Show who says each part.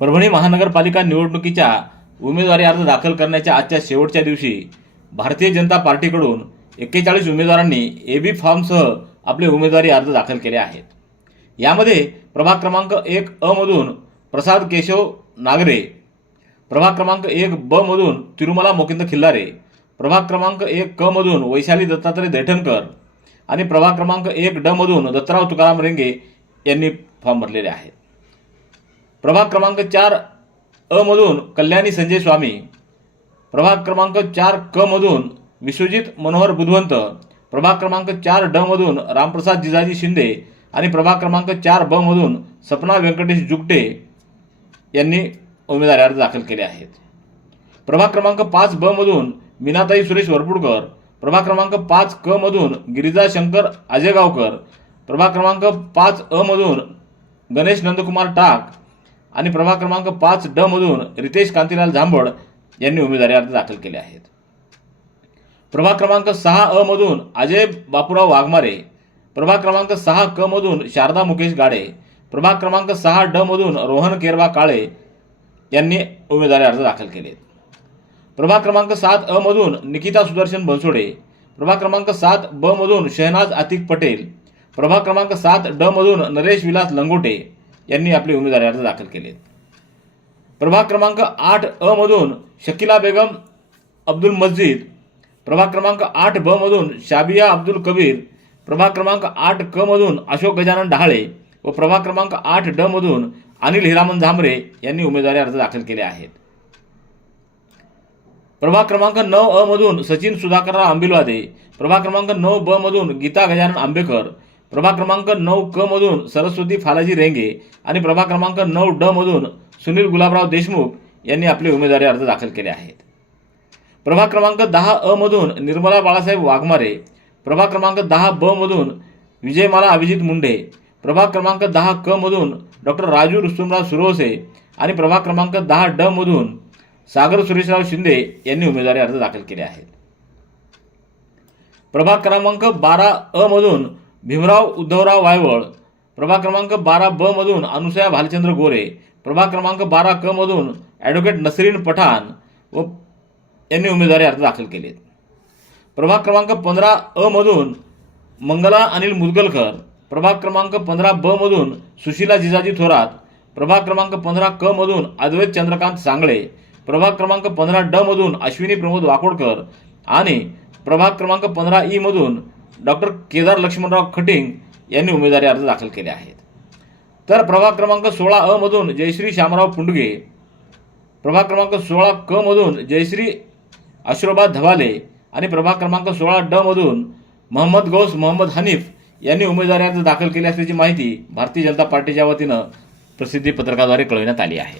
Speaker 1: परभणी महानगरपालिका निवडणुकीच्या उमेदवारी अर्ज दाखल करण्याच्या आजच्या शेवटच्या दिवशी भारतीय जनता पार्टीकडून एक्केचाळीस उमेदवारांनी ए बी फॉर्मसह आपले उमेदवारी अर्ज दाखल केले आहेत. यामध्ये प्रभाग क्रमांक एक अ मधून प्रसाद केशव नागरे प्रभाग क्रमांक एक ब मधून तिरुमला मोकिंद खिल्लारे प्रभाग क्रमांक एक क मधून वैशाली दत्तात्रय दैठणकर आणि प्रभाग क्रमांक एक ड मधून दत्तराव तुकाराम रेंगे यांनी फॉर्म भरलेले आहेत. प्रभाग क्रमांक चार अ मधून कल्याणी संजय स्वामी. प्रभाग क्रमांक चार क मधून विश्वजित मनोहर बुधवंत. प्रभाग क्रमांक चार ड मधून रामप्रसाद जिजाजी शिंदे आणि प्रभाग क्रमांक चार ब मधून सपना व्यंकटेश जुगटे यांनी उमेदवारी अर्ज दाखल केले आहेत. प्रभाग क्रमांक पाच ब मधून मीनाताई सुरेश वरपुडकर. प्रभाग क्रमांक पाच क मधून गिरिजा शंकर अजयगावकर प्रभाग क्रमांक पाच अ मधून गणेश नंदकुमार टाक. आणि प्रभाग क्रमांक पाच ड मधून रितेश कांतीलाल झांबड यांनी उमेदवारी अर्ज दाखल केले आहेत. प्रभाग क्रमांक सहा अ मधून अजय बापूराव वाघमारे प्रभाग क्रमांक सहा क मधून शारदा मुकेश गाडे प्रभाग क्रमांक सहा ड मधून रोहन केरबा काळे यांनी उमेदवारी अर्ज दाखल केले प्रभाग क्रमांक सात अ मधून निकिता सुदर्शन बनसोडे प्रभाग क्रमांक सात ब मधून शहनाज आतिक पटेल प्रभाग क्रमांक सात ड मधून नरेश विलास लंगोटे यांनी आपले उमेदवारी अर्ज दाखल केले प्रभाग क्रमांक आठ अ मधून शकिला बेगम अब्दुल मस्जिद. प्रभाग क्रमांक आठ ब मधून शाबिया अब्दुल कबीर. प्रभाग क्रमांक आठ क मधून अशोक गजानन ढाळे व प्रभाग क्रमांक आठ ड मधून अनिल हिरामन झांबरे यांनी उमेदवारी अर्ज दाखल केले आहेत. प्रभाग क्रमांक नऊ अ मधून सचिन सुधाकरराव आंबिलवादे. प्रभाग क्रमांक नऊ ब मधून गीता गजानन आंबेकर. प्रभाग क्रमांक नऊ क मधून सरस्वती फालाजी रेंगे आणि प्रभाग क्रमांक नऊ ड मधून सुनील गुलाबराव देशमुख यांनी आपले उमेदवारी अर्ज दाखल केले आहेत. प्रभाग क्रमांक दहा अ मधून निर्मला बाळासाहेब वाघमारे प्रभाग क्रमांक दहा ब मधून विजयमाला अभिजित मुंडे प्रभाग क्रमांक दहा क मधून डॉक्टर राजू रुस्तुमराव सुरवसे आणि प्रभाग क्रमांक दहा ड मधून सागर सुरेशराव शिंदे यांनी उमेदवारी अर्ज दाखल केले आहेत. प्रभाग क्रमांक बारा अ मधून भीमराव उद्धवराव वायवळ प्रभाग क्रमांक बारा ब मधून अनुसया भालचंद्र गोरे प्रभाग क्रमांक बारा क मधून ॲडव्होकेट नसरीन पठाण व यांनी उमेदवारी अर्ज दाखल केलेत. प्रभाग क्रमांक पंधरा अ मधून मंगला अनिल मुदगलकर प्रभाग क्रमांक पंधरा ब मधून सुशीला जिजाजी थोरात प्रभाग क्रमांक पंधरा क मधून अद्वैत चंद्रकांत सांगळे प्रभाग क्रमांक पंधरा ड मधून अश्विनी प्रमोद वाकोडकर आणि प्रभाग क्रमांक पंधरा ई मधून डॉक्टर केदार लक्ष्मणराव खटिंग यांनी उमेदवारी अर्ज दाखल केले आहेत. तर प्रभाग क्रमांक सोळा अ मधून जयश्री श्यामराव पुंडगे प्रभाग क्रमांक सोळा क मधून जयश्री अश्रोबा धवाले आणि प्रभाग क्रमांक सोळा ड मधून मोहम्मद गौस मोहम्मद हनीफ यांनी उमेदवारी अर्ज दाखल केले असल्याची माहिती भारतीय जनता पार्टीच्या वतीनं प्रसिद्धी पत्रकाद्वारे कळविण्यात आली आहे.